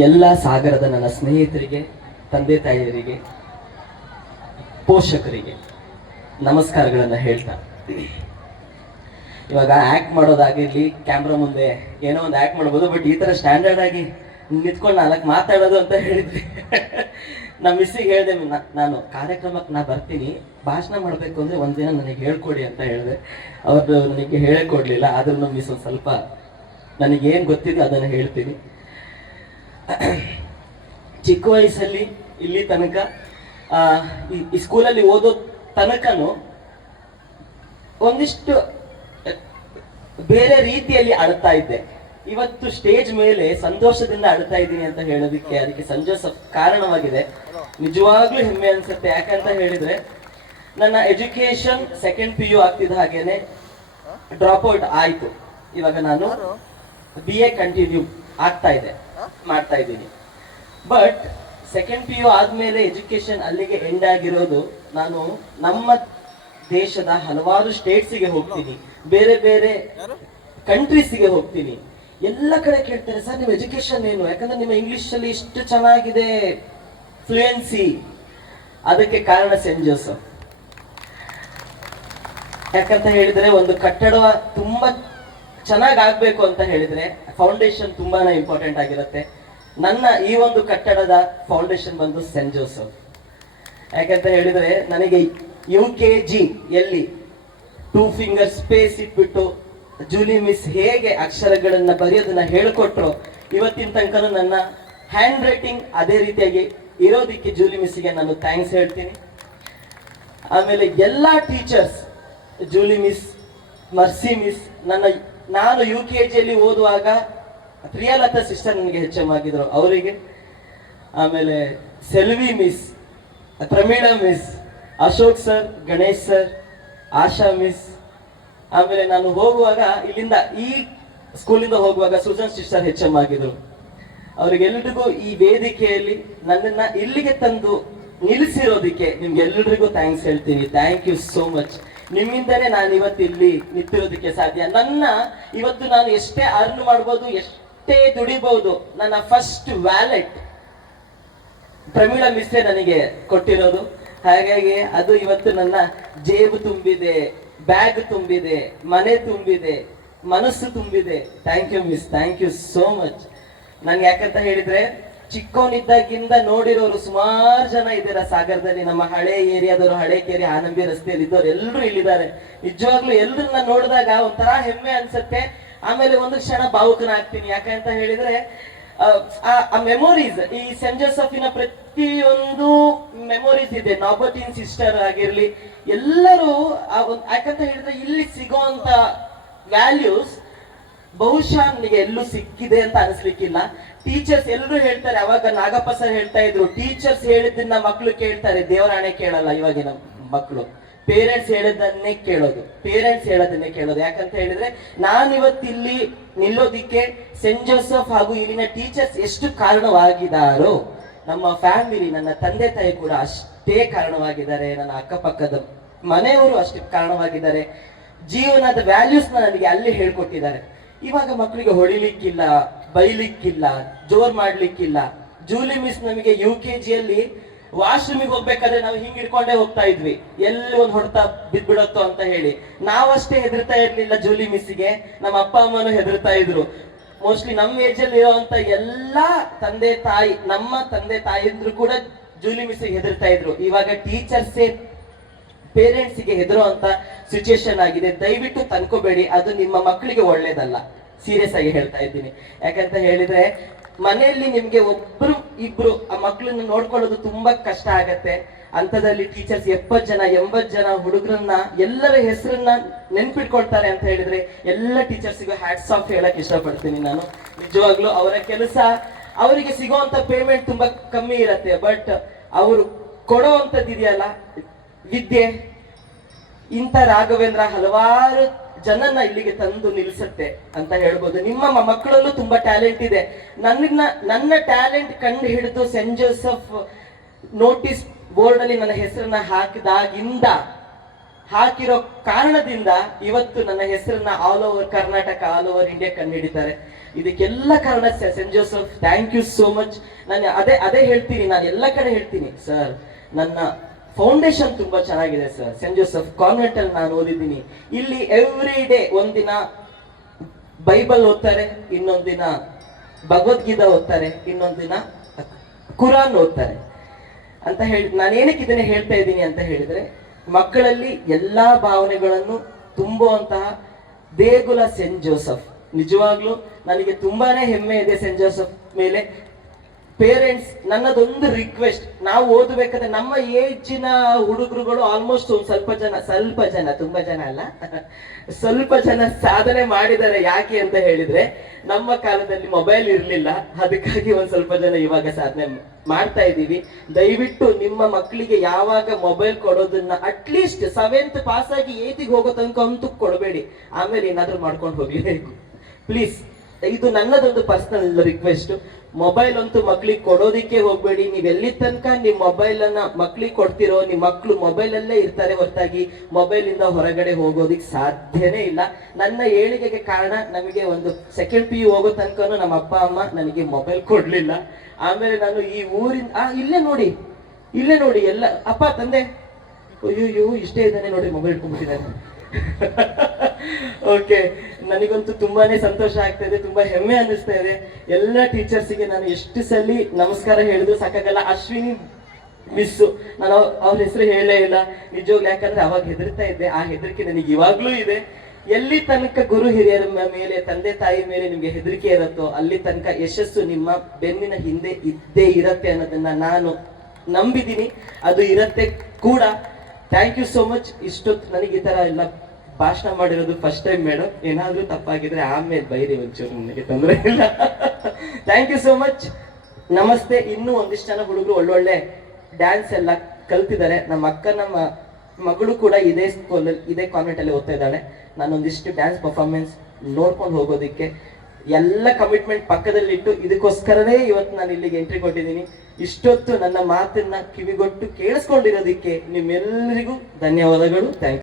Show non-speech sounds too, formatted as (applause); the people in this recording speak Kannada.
ಎಲ್ಲ ಸಾಗರದ ನನ್ನ ಸ್ನೇಹಿತರಿಗೆ, ತಂದೆ ತಾಯಿಯರಿಗೆ, ಪೋಷಕರಿಗೆ ನಮಸ್ಕಾರಗಳನ್ನು ಹೇಳ್ತಾ. ಇವಾಗ ಆ್ಯಕ್ಟ್ ಮಾಡೋದಾಗಿರಲಿ ಕ್ಯಾಮ್ರಾ ಮುಂದೆ ಏನೋ ಒಂದು ಆ್ಯಕ್ಟ್ ಮಾಡ್ಬೋದು ಬಟ್ ಈ ಥರ ಸ್ಟ್ಯಾಂಡರ್ಡ್ ಆಗಿ ನಿಂತ್ಕೊಂಡು ನಾಲ್ಕು ಮಾತಾಡೋದು ಅಂತ ಹೇಳಿದ್ವಿ (laughs) ನಮ್ಮ ಮಿಸ್ಸಿಗೆ ಹೇಳಿದೆ ನಾನು ಕಾರ್ಯಕ್ರಮಕ್ಕೆ ನಾ ಬರ್ತೀನಿ, ಭಾಷಣ ಮಾಡಬೇಕು ಅಂದರೆ ಒಂದಿನ ನನಗೆ ಹೇಳ್ಕೊಡಿ ಅಂತ ಹೇಳಿದೆ. ಅವ್ರದ್ದು ನನಗೆ ಹೇಳಿಕೊಡಲಿಲ್ಲ ಆದ್ರೂ ಆದ್ರೂ ಮಿಸ್ ಒಂದು ಸ್ವಲ್ಪ ನನಗೇನು ಗೊತ್ತಿದೆ ಅದನ್ನು ಹೇಳ್ತೀನಿ. (coughs) ಚಿಕ್ಕ ವಯಸ್ಸಲ್ಲಿ ಇಲ್ಲಿ ತನಕ ಈ ಸ್ಕೂಲಲ್ಲಿ ಓದೋ ತನಕನೂ ಒಂದಿಷ್ಟು ಬೇರೆ ರೀತಿಯಲ್ಲಿ ಅಳ್ತಾ ಇದ್ದೆ. ಇವತ್ತು ಸ್ಟೇಜ್ ಮೇಲೆ ಸಂತೋಷದಿಂದ ಅಳ್ತಾ ಇದ್ದೀನಿ ಅಂತ ಹೇಳೋದಕ್ಕೆ ಅದಕ್ಕೆ ಸಂತೋಷ ಕಾರಣವಾಗಿದೆ. ನಿಜವಾಗ್ಲೂ ಹೆಮ್ಮೆ ಅನ್ಸುತ್ತೆ. ಯಾಕಂತ ಹೇಳಿದ್ರೆ ನನ್ನ ಎಜುಕೇಶನ್ ಸೆಕೆಂಡ್ ಪಿ ಯು ಆಗ್ತಿದ್ದ ಹಾಗೇನೆ ಡ್ರಾಪ್ ಔಟ್ ಆಯ್ತು. ಇವಾಗ ನಾನು ಬಿ ಎ ಕಂಟಿನ್ಯೂ ಆಗ್ತಾ ಇದೆ. ಮಾಡ್ತಾ ಇದ್ದೀನಿ. ಬಟ್ ಸೆಕೆಂಡ್ ಪಿ ಯು ಆದ್ಮೇಲೆ ಎಜುಕೇಶನ್ ಅಲ್ಲಿಗೆ ಎಂಡ್ ಆಗಿರೋದು ನಾನು ನಮ್ಮ ದೇಶದ ಹಲವಾರು ಸ್ಟೇಟ್ಸಿಗೆ ಹೋಗ್ತೀನಿ. ಬೇರೆ ಬೇರೆ ಕಂಟ್ರೀಸಿಗೆ ಹೋಗ್ತೀನಿ. ಎಲ್ಲ ಕಡೆ ಕೇಳ್ತಾರೆ ಸರ್ ನಿಮ್ಮ ಎಜುಕೇಶನ್ ಏನು? ಯಾಕಂದ್ರೆ ನಿಮ್ಮ ಇಂಗ್ಲಿಷ್ ಅಲ್ಲಿ ಇಷ್ಟು ಚೆನ್ನಾಗಿದೆ ಫ್ಲೂಯೆನ್ಸಿ ಅದಕ್ಕೆ ಕಾರಣ ಸೆಂಟ್ ಜೋಸಫ್ ಯಾಕಂತ ಹೇಳಿದ್ರೆ ಒಂದು ಕಟ್ಟಡ ತುಂಬಾ ಚೆನ್ನಾಗಿ ಆಗ್ಬೇಕು ಅಂತ ಹೇಳಿದ್ರೆ ಫೌಂಡೇಶನ್ ತುಂಬಾನೇ ಇಂಪಾರ್ಟೆಂಟ್ ಆಗಿರುತ್ತೆ. ನನ್ನ ಈ ಒಂದು ಕಟ್ಟಡದ ಫೌಂಡೇಶನ್ ಬಂದು ಸೆಂಟ್ ಜೋಸಫ್ ಯಾಕೆಂತ ಹೇಳಿದ್ರೆ ನನಗೆ ಯು ಕೆ ಜಿ ಎಲ್ಲಿ ಟೂ ಫಿಂಗರ್ ಸ್ಪೇಸ್ ಇಟ್ಬಿಟ್ಟು ಜೂಲಿ ಮಿಸ್ ಹೇಗೆ ಅಕ್ಷರಗಳನ್ನ ಬರೆಯೋದನ್ನ ಹೇಳ್ಕೊಟ್ರು ಇವತ್ತಿನ ತನಕನೂ ನನ್ನ ಹ್ಯಾಂಡ್ ರೈಟಿಂಗ್ ಅದೇ ರೀತಿಯಾಗಿ ಇರೋದಕ್ಕೆ ಜೂಲಿ ಮಿಸ್ಗೆ ನಾನು ಥ್ಯಾಂಕ್ಸ್ ಹೇಳ್ತೀನಿ. ಆಮೇಲೆ ಎಲ್ಲ teachers Julie miss Mercy miss ನನ್ನ ನಾನು ಯು ಕೆ ಜಿಯಲ್ಲಿ ಓದುವಾಗ ಪ್ರಿಯಲತಾ ಸಿಸ್ಟರ್ ನನಗೆ ಹೆಚ್ಚು ಆಗಿದ್ರು. ಅವರಿಗೆ ಆಮೇಲೆ Selvi miss Prameela miss Ashok sir Ganesh sir Asha miss ಆಮೇಲೆ ನಾನು ಹೋಗುವಾಗ ಇಲ್ಲಿಂದ ಈ ಸ್ಕೂಲಿಂದ ಹೋಗುವಾಗ ಸುಜನ್ ಸಿಸ್ಟರ್ ಹೆಚ್ಚು ಆಗಿದ್ರು. ಅವ್ರಿಗೆಲ್ಲರಿಗೂ ಈ ವೇದಿಕೆಯಲ್ಲಿ ನನ್ನನ್ನ ಇಲ್ಲಿಗೆ ತಂದು ನಿಲ್ಲಿಸಿರೋದಕ್ಕೆ ನಿಮ್ಗೆಲ್ಲರಿಗೂ ಥ್ಯಾಂಕ್ಸ್ ಹೇಳ್ತೀನಿ. ಥ್ಯಾಂಕ್ ಯು ಸೋ ಮಚ್ ನಿಮ್ಮಿಂದನೇ ನಾನು ಇವತ್ತು ಇಲ್ಲಿ ನಿಂತಿರೋದಕ್ಕೆ ಸಾಧ್ಯ. ನನ್ನ ಇವತ್ತು ನಾನು ಎಷ್ಟೇ ಅರ್ನ್ ಮಾಡ್ಬೋದು, ಎಷ್ಟೇ ದುಡಿಬಹುದು ನನ್ನ ಫಸ್ಟ್ ವ್ಯಾಲೆಟ್ ಪ್ರಮೀಳ ಮಿಸ್ಸೆ ನನಗೆ ಕೊಟ್ಟಿರೋದು. ಹಾಗಾಗಿ ಅದು ಇವತ್ತು ನನ್ನ ಜೇಬು ತುಂಬಿದೆ ಬ್ಯಾಗ್ ತುಂಬಿದೆ, ಮನೆ ತುಂಬಿದೆ, ಮನಸ್ಸು ತುಂಬಿದೆ. Thank you miss thank you so much ನನ್ಗೆ ಯಾಕಂತ ಹೇಳಿದ್ರೆ ಚಿಕ್ಕವನಿದ್ದಾಗಿಂದ ನೋಡಿರೋರು ಸುಮಾರು ಜನ ಇದ್ದೀರಾ ಸಾಗರದಲ್ಲಿ. ನಮ್ಮ ಹಳೆ ಏರಿಯಾದವರು, ಹಳೆ ಕೆರೆ ಆನಂದಿ ರಸ್ತೆಯಲ್ಲಿ ಇದ್ದವ್ರು ಎಲ್ಲರೂ ಇಲ್ಲಿದ್ದಾರೆ. ನಿಜವಾಗ್ಲೂ ಎಲ್ಲರನ್ನ ನೋಡಿದಾಗ ಒಂಥರ ಹೆಮ್ಮೆ ಅನ್ಸುತ್ತೆ. ಆಮೇಲೆ ಒಂದು ಕ್ಷಣ ಭಾವುಕನಾಗ್ತೀನಿ. ಯಾಕಂತ ಹೇಳಿದ್ರೆ, ಆ- ಮೆಮೊರೀಸ್ ಈ ಸೆಂಟ್ ಜೋಸಫಿನ ಪ್ರತಿಯೊಂದು ಮೆಮೊರೀಸ್ ಇದೆ. ನಾಬರ್ಟಿನ್ ಸಿಸ್ಟರ್ ಆಗಿರ್ಲಿ, ಎಲ್ಲರೂ ಯಾಕಂತ ಹೇಳಿದ್ರೆ ಇಲ್ಲಿ ಸಿಗೋಂತ ವ್ಯಾಲ್ಯೂಸ್ ಬಹುಶಃ ನನಗೆ ಎಲ್ಲೂ ಸಿಕ್ಕಿದೆ ಅಂತ ಅನಿಸ್ಲಿಕ್ಕಿಲ್ಲ. ಟೀಚರ್ಸ್ ಎಲ್ಲರೂ ಹೇಳ್ತಾರೆ, ಅವಾಗ ನಾಗಪ್ಪ ಸರ್ ಹೇಳ್ತಾ ಇದ್ರು ಟೀಚರ್ಸ್ ಹೇಳಿದ್ದನ್ನ ಮಕ್ಕಳು ಕೇಳ್ತಾರೆ. ದೇವರಾಣೆ ಕೇಳಲ್ಲ ಇವಾಗಿನ ಮಕ್ಕಳು ಪೇರೆಂಟ್ಸ್ ಹೇಳೋದನ್ನೇ ಕೇಳೋದು. ಪೇರೆಂಟ್ಸ್ ಹೇಳೋದನ್ನೇ ಕೇಳೋದು. ಯಾಕಂತ ಹೇಳಿದ್ರೆ, ನಾನಿವತ್ತು ಇಲ್ಲಿ ನಿಲ್ಲೋದಿಕ್ಕೆ ಸೆಂಟ್ ಜೋಸೆಫ್ ಹಾಗೂ ಇಲ್ಲಿನ ಟೀಚರ್ಸ್ ಎಷ್ಟು ಕಾರಣವಾಗಿದಾರೋ ನಮ್ಮ ಫ್ಯಾಮಿಲಿ ನನ್ನ ತಂದೆ ತಾಯಿ ಕೂಡ ಅಷ್ಟೇ ಕಾರಣವಾಗಿದ್ದಾರೆ. ನನ್ನ ಅಕ್ಕಪಕ್ಕದ ಮನೆಯವರು ಅಷ್ಟೇ ಕಾರಣವಾಗಿದ್ದಾರೆ. ಜೀವನದ ವ್ಯಾಲ್ಯೂಸ್ ನನಗೆ ಅಲ್ಲಿ ಹೇಳ್ಕೊಟ್ಟಿದ್ದಾರೆ. ಇವಾಗ ಮಕ್ಕಳಿಗೆ ಹೊಡಿಲಿಕ್ಕಿಲ್ಲ, ಬೈಲಿಕ್ಕಿಲ್ಲ, ಜೋರ್ ಮಾಡ್ಲಿಕ್ಕಿಲ್ಲ. ಜೂಲಿ ಮಿಸ್ ನಮಗೆ ಯು ಕೆ ಜಿಯಲ್ಲಿ ವಾಶ್ರೂಮಿಗೆ ಹೋಗ್ಬೇಕಾದ್ರೆ ನಾವು ಹಿಂಗ್ ಇಟ್ಕೊಂಡೇ ಹೋಗ್ತಾ ಇದ್ವಿ. ಎಲ್ಲಿ ಒಂದ್ ಹೊಡೆತ ಬಿದ್ಬಿಡತ್ತೋ ಅಂತ ಹೇಳಿ. ನಾವಷ್ಟೇ ಹೆದರ್ತಾ ಇರ್ಲಿಲ್ಲ ಜೂಲಿ ಮಿಸ್ಸಿಗೆ. ನಮ್ಮ ಅಪ್ಪ ಅಮ್ಮನು ಹೆದರ್ತಾ ಇದ್ರು. ಮೋಸ್ಟ್ಲಿ ನಮ್ಮ ಏಜ್ ಅಲ್ಲಿ ಇರುವಂತ ಎಲ್ಲಾ ತಂದೆ ತಾಯಿ, ನಮ್ಮ ತಂದೆ ತಾಯಿಂದ್ರು ಕೂಡ ಜೂಲಿ ಮಿಸ್ಸಿಗೆ ಹೆದರ್ತಾ ಇದ್ರು. ಇವಾಗ ಟೀಚರ್ಸೇ ಪೇರೆಂಟ್ಸ್ಗೆ ಹೆದರುವಂತ ಸಿಚುಯೇಷನ್ ಆಗಿದೆ. ದಯವಿಟ್ಟು ತನ್ಕೋಬೇಡಿ, ಅದು ನಿಮ್ಮ ಮಕ್ಕಳಿಗೆ ಒಳ್ಳೇದಲ್ಲ. ಸೀರಿಯಸ್ ಆಗಿ ಹೇಳ್ತಾ ಇದ್ದೀನಿ. ಯಾಕಂತ ಹೇಳಿದ್ರೆ, ಮನೆಯಲ್ಲಿ ನಿಮ್ಗೆ ಒಬ್ರು ಇಬ್ರು ಆ ಮಕ್ಕಳನ್ನ ನೋಡ್ಕೊಳ್ಳೋದು ತುಂಬಾ ಕಷ್ಟ ಆಗತ್ತೆ. ಅಂತದಲ್ಲಿ ಟೀಚರ್ಸ್ ಎಪ್ಪತ್ ಜನ ಎಂಬತ್ ಜನ ಹುಡುಗರನ್ನ, ಎಲ್ಲರ ಹೆಸರನ್ನ ನೆನ್ಪಿಟ್ಕೊಳ್ತಾರೆ ಅಂತ ಹೇಳಿದ್ರೆ, ಎಲ್ಲ ಟೀಚರ್ಸ್ಗೂ ಹ್ಯಾಟ್ಸ್ ಆಫ್ ಹೇಳಕ್ ಇಷ್ಟಪಡ್ತೀನಿ ನಾನು. ನಿಜವಾಗ್ಲೂ ಅವರ ಕೆಲಸ, ಅವರಿಗೆ ಸಿಗುವಂತ ಪೇಮೆಂಟ್ ತುಂಬಾ ಕಮ್ಮಿ ಇರತ್ತೆ. ಬಟ್ ಅವರು ಕೊಡೋವಂಥದ್ದು ಇದೆಯಲ್ಲ ವಿದ್ಯೆ, ಇಂಥ ರಾಘವೇಂದ್ರ ಹಲವಾರು ಜನನ್ನ ಇಲ್ಲಿಗೆ ತಂದು ನಿಲ್ಲಿಸುತ್ತೆ ಅಂತ ಹೇಳ್ಬೋದು. ನಿಮ್ಮ ಮಕ್ಕಳಲ್ಲೂ ತುಂಬಾ ಟ್ಯಾಲೆಂಟ್ ಇದೆ. ನನ್ನ ನನ್ನ ಟ್ಯಾಲೆಂಟ್ ಕಂಡು ಹಿಡಿದು ಸೆಂಟ್ ಜೋಸಫ್ ನೋಟಿಸ್ ಬೋರ್ಡ್ ಅಲ್ಲಿ ನನ್ನ ಹೆಸರನ್ನ ಹಾಕಿದಾಗಿಂದ, ಹಾಕಿರೋ ಕಾರಣದಿಂದ ಇವತ್ತು ನನ್ನ ಹೆಸರನ್ನ all over Karnataka all over India ಕಂಡು ಹಿಡಿತಾರೆ. ಇದಕ್ಕೆಲ್ಲ ಕಾರಣ saint Joseph thank you so much ನಾನು ಅದೇ ಅದೇ ಹೇಳ್ತೀನಿ, ನಾನು ಎಲ್ಲ ಕಡೆ ಹೇಳ್ತೀನಿ. ಸರ್ ನನ್ನ ಫೌಂಡೇಶನ್ ತುಂಬಾ ಚೆನ್ನಾಗಿದೆ ಸರ್ ಸೆಂಟ್ ಜೋಸೆಫ್ ಕಾನ್ವೆಂಟ್ ಅಲ್ಲಿ ನಾನು ಓದಿದ್ದೀನಿ. ಇಲ್ಲಿ ಎವ್ರಿ ಡೇ ಒಂದಿನ ಬೈಬಲ್ ಓದ್ತಾರೆ, ಇನ್ನೊಂದಿನ ದಿನ ಭಗವದ್ಗೀತಾ ಓದ್ತಾರೆ, ಇನ್ನೊಂದಿನ ದಿನ ಕುರಾನ್ ಓದ್ತಾರೆ. ಅಂತ ಹೇಳಿ, ನಾನು ಏನಕ್ಕೆ ಇದನ್ನ ಹೇಳ್ತಾ ಇದ್ದೀನಿ ಅಂತ ಹೇಳಿದ್ರೆ, ಮಕ್ಕಳಲ್ಲಿ ಎಲ್ಲಾ ಭಾವನೆಗಳನ್ನು ತುಂಬುವಂತಹ ದೇಗುಲ ಸೆಂಟ್ ಜೋಸಫ್ ನಿಜವಾಗ್ಲೂ ನನಗೆ ತುಂಬಾನೇ ಹೆಮ್ಮೆ ಇದೆ ಸೆಂಟ್ ಜೋಸೆಫ್ ಮೇಲೆ. ಪೇರೆಂಟ್ಸ್ ನನ್ನದೊಂದು ರಿಕ್ವೆಸ್ಟ್ ನಾವು ಓದಬೇಕಾದ್ರೆ ನಮ್ಮ ಏಜಿನ ಹುಡುಗರುಗಳು ಆಲ್ಮೋಸ್ಟ್ ಒಂದು ಸ್ವಲ್ಪ ಜನ ಸ್ವಲ್ಪ ಜನ, ತುಂಬಾ ಜನ ಅಲ್ಲ. ಸ್ವಲ್ಪ ಜನ ಸಾಧನೆ ಮಾಡಿದ್ದಾರೆ ಯಾಕೆ ಅಂತ ಹೇಳಿದ್ರೆ, ನಮ್ಮ ಕಾಲದಲ್ಲಿ ಮೊಬೈಲ್ ಇರ್ಲಿಲ್ಲ. ಅದಕ್ಕಾಗಿ ಒಂದ್ ಸ್ವಲ್ಪ ಜನ ಇವಾಗ ಸಾಧನೆ ಮಾಡ್ತಾ ಇದ್ದೀವಿ. ದಯವಿಟ್ಟು ನಿಮ್ಮ ಮಕ್ಕಳಿಗೆ ಯಾವಾಗ ಮೊಬೈಲ್ ಕೊಡೋದನ್ನ ಅಟ್ಲೀಸ್ಟ್ ಸೆವೆಂತ್ ಪಾಸ್ ಆಗಿ ಏತಿಗೆ ಹೋಗೋ ತನಕ ಅಂತೂ ಕೊಡಬೇಡಿ. ಆಮೇಲೆ ಏನಾದ್ರೂ ಮಾಡ್ಕೊಂಡು ಹೋಗ್ಲಿ ಪ್ಲೀಸ್ ಇದು ನನ್ನದೊಂದು ಪರ್ಸನಲ್ ರಿಕ್ವೆಸ್ಟ್ ಮೊಬೈಲ್ ಅಂತೂ ಮಕ್ಳಿಗೆ ಕೊಡೋದಿಕ್ಕೆ ಹೋಗ್ಬೇಡಿ. ನೀವ್ ಎಲ್ಲಿ ತನಕ ನಿಮ್ ಮೊಬೈಲ್ ಅನ್ನ ಮಕ್ಳಿಗೆ ಕೊಡ್ತಿರೋ, ನಿಮ್ ಮಕ್ಳು ಮೊಬೈಲ್ ಅಲ್ಲೇ ಇರ್ತಾರೆ ಹೊರತಾಗಿ ಮೊಬೈಲ್ ಇಂದ ಹೊರಗಡೆ ಹೋಗೋದಿಕ್ ಸಾಧ್ಯನೇ ಇಲ್ಲ. ನನ್ನ ಏಳಿಗೆಗೆ ಕಾರಣ ನಮಗೆ ಒಂದು ಸೆಕೆಂಡ್ ಪಿ ಯು ಹೋಗೋ ತನಕನೂ ನಮ್ಮ ಅಪ್ಪ, ಅಮ್ಮ ನನಗೆ ಮೊಬೈಲ್ ಕೊಡ್ಲಿಲ್ಲ. ಆಮೇಲೆ ನಾನು ಈ ಊರಿಂದ, ಆ, ಇಲ್ಲೇ ನೋಡಿ ಇಲ್ಲೇ ನೋಡಿ ಎಲ್ಲ, ಅಪ್ಪ, ತಂದೆ. ಅಯ್ಯೋ ಇಷ್ಟೇ ಇದ್ದಾನೆ ನೋಡಿ ಮೊಬೈಲ್ ಇಟ್ಕೊಂಡ್ಬಿಟ್ಟಿದ್ದಾನೆ. (laughs) ಓಕೆ ನನಗಂತೂ ತುಂಬಾನೇ ಸಂತೋಷ ಆಗ್ತಾ ಇದೆ, ತುಂಬಾ ಹೆಮ್ಮೆ ಅನ್ನಿಸ್ತಾ ಇದೆ. ಎಲ್ಲ ಟೀಚರ್ಸಿಗೆ ನಾನು ಎಷ್ಟು ಸಲ ನಮಸ್ಕಾರ ಹೇಳಿದ್ರು ಸಾಕಾಗಲ್ಲ. ಅಶ್ವಿನಿ ಮಿಸ್ ನಾನು ಅವ್- ಅವ್ರ ಹೆಸರು ಹೇಳೇ ಇಲ್ಲ. ನಿಜವಾಗ್ಲು ಯಾಕಂದ್ರೆ ಅವಾಗ ಹೆದರ್ತಾ ಇದ್ದೆ. ಆ ಹೆದರಿಕೆ ನನಗೆ ಇವಾಗ್ಲೂ ಇದೆ. ಎಲ್ಲಿ ತನಕ ಗುರು ಹಿರಿಯರ ಮೇಲೆ, ತಂದೆ ತಾಯಿ ಮೇಲೆ ನಿಮ್ಗೆ ಹೆದರಿಕೆ ಇರುತ್ತೋ, ಅಲ್ಲಿ ತನಕ ಯಶಸ್ಸು ನಿಮ್ಮ ಬೆನ್ನಿನ ಹಿಂದೆ ಇದ್ದೇ ಇರತ್ತೆ ಅನ್ನೋದನ್ನ ನಾನು ನಂಬಿದ್ದೀನಿ. ಅದು ಇರತ್ತೆ ಕೂಡ. ಥ್ಯಾಂಕ್ ಯು ಸೋ ಮಚ್ ಇಷ್ಟೊತ್ತು ನನಗೆ ಈ ತರ ಎಲ್ಲ ಭಾಷಣ ಮಾಡಿರೋದು ಫಸ್ಟ್ ಟೈಮ್ ಮೇಡಮ್ ಏನಾದ್ರೂ ತಪ್ಪಾಗಿದ್ರೆ ಆಮೇಲೆ ಬೈರಿ ಒಂಚೂರು, ನನಗೆ ತೊಂದರೆ ಇಲ್ಲ. ಥ್ಯಾಂಕ್ ಯು ಸೋ ಮಚ್ ನಮಸ್ತೆ. ಇನ್ನೂ ಒಂದಿಷ್ಟು ಜನ ಹುಡುಗರು ಒಳ್ಳೊಳ್ಳೆ ಡ್ಯಾನ್ಸ್ ಎಲ್ಲ ಕಲ್ತಿದ್ದಾರೆ. ನಮ್ಮ ಅಕ್ಕ ನಮ್ಮ ಮಗಳು ಕೂಡ ಇದೇ ಸ್ಕೂಲಲ್ಲಿ ಇದೇ ಕಾನ್ವೆಂಟ್ ಅಲ್ಲಿ ಓದ್ತಾ ಇದ್ದಾಳೆ. ನಾನು ಒಂದಿಷ್ಟು ಡ್ಯಾನ್ಸ್ ಪರ್ಫಾರ್ಮೆನ್ಸ್ ನೋಡ್ಕೊಂಡು ಹೋಗೋದಿಕ್ಕೆ ಎಲ್ಲ ಕಮಿಟ್ಮೆಂಟ್ ಪಕ್ಕದಲ್ಲಿಟ್ಟು ಇದಕ್ಕೋಸ್ಕರನೇ ಇವತ್ತು ನಾನು ಇಲ್ಲಿಗೆ ಎಂಟ್ರಿ ಕೊಟ್ಟಿದ್ದೀನಿ. ಇಷ್ಟೊತ್ತು ನನ್ನ ಮಾತನ್ನ ಕಿವಿಗೊಟ್ಟು ಕೇಳಿಸ್ಕೊಂಡಿರೋದಿಕ್ಕೆ ನಿಮ್ಮೆಲ್ಲರಿಗೂ ಧನ್ಯವಾದಗಳು. ಥ್ಯಾಂಕ್